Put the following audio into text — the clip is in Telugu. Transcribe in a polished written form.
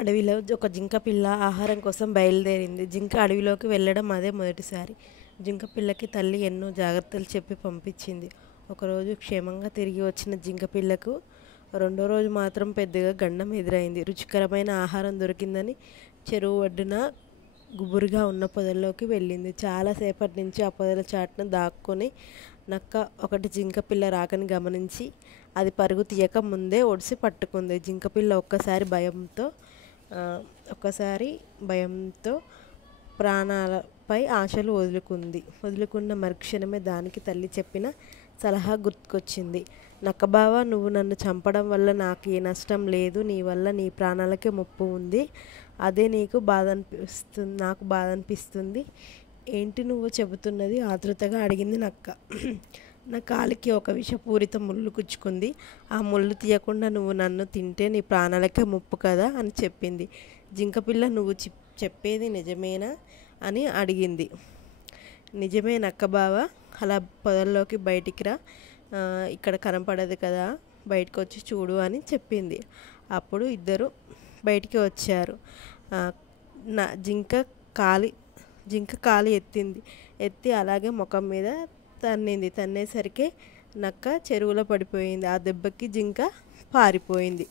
అడవిలో ఒక జింక పిల్ల ఆహారం కోసం బయలుదేరింది. జింక అడవిలోకి వెళ్ళడం అదే మొదటిసారి. జింక పిల్లకి తల్లి ఎన్నో జాగ్రత్తలు చెప్పి పంపించింది. ఒకరోజు క్షేమంగా తిరిగి వచ్చిన జింక పిల్లకు రెండో రోజు మాత్రం పెద్దగా గండం ఎదురైంది. రుచికరమైన ఆహారం దొరికిందని చెరువు ఒడ్డున గుబురుగా ఉన్న పొదల్లోకి వెళ్ళింది. చాలాసేపటి నుంచి ఆ పొదల చాటున దాక్కుని నక్క ఒకటి జింక పిల్ల రాకని గమనించి అది పరుగు తీయక ముందే ఒడిసి పట్టుకుంది. జింక పిల్ల ఒక్కసారి భయంతో ప్రాణాలపై ఆశలు వదులుకున్న మరుక్షణమే దానికి తల్లి చెప్పిన సలహా గుర్తుకొచ్చింది. నక్కబావ, నువ్వు నన్ను చంపడం వల్ల నాకు ఏ నష్టం లేదు. నీ వల్ల నీ ప్రాణాలకే ముప్పు ఉంది. అదే నాకు బాధ అనిపిస్తుంది. ఏంటి నువ్వు చెబుతున్నది? ఆతృతగా అడిగింది నక్క. నా కాలికి ఒక విషపూరిత ముళ్ళు గుచ్చుకుంది. ఆ ముళ్ళు తీయకుండా నువ్వు నన్ను తింటే నీ ప్రాణాలకే ముప్పు కదా అని చెప్పింది. జింకపిల్ల, నువ్వు చెప్పేది నిజమేనా అని అడిగింది. నిజమే నక్కబావ, అలా పొదల్లోకి బయటికి రా, ఇక్కడ కనపడదు కదా, బయటకు వచ్చి చూడు అని చెప్పింది. అప్పుడు ఇద్దరు బయటికి వచ్చారు. జింక కాలి ఎత్తి అలాగే ముఖం మీద తన్నేసరికి నక్క చెరువులో పడిపోయింది. ఆ దెబ్బకి జింక పారిపోయింది.